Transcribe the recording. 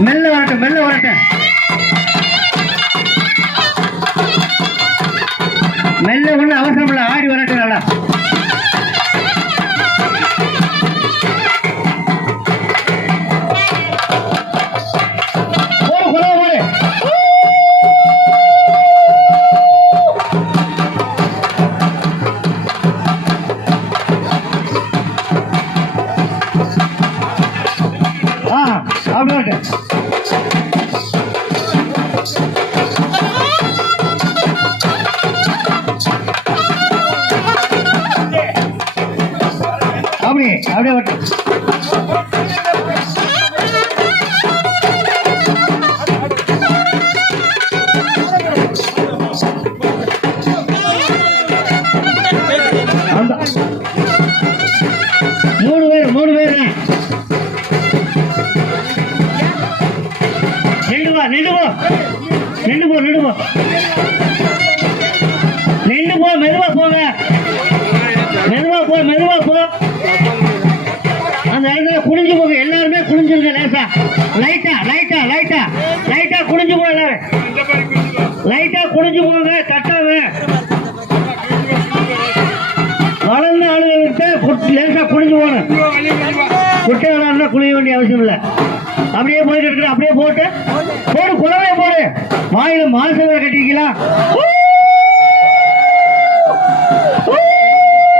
மெல்ல வரட்டும் மெல்ல வரட்டும் மெல்ல ஒண்ணு அவசரம் இல்ல ஆடி வரட்டும் நல்லா அப்படியே மூணு பேர் நின்று போ மெதுவா போங்க மெதுவா போ அந்த இடத்துல குனிஞ்சு போங்க எல்லாருமே குனிஞ்சுங்க லைட்டா குனிஞ்சு போ எல்லாரும் லைட்டா குனிஞ்சு போங்க கட்டாம வளர்ந்த ஆளுகிட்ட லேசா குனிஞ்சு போகணும் குட்டை விளாடுனா குனிய வேண்டிய அவசியம் இல்லை அப்படியே போயிட்டு இருக்கு அப்படியே போடு குழந்தைய போடு வாயில மாசம் கட்டிக்கலாம்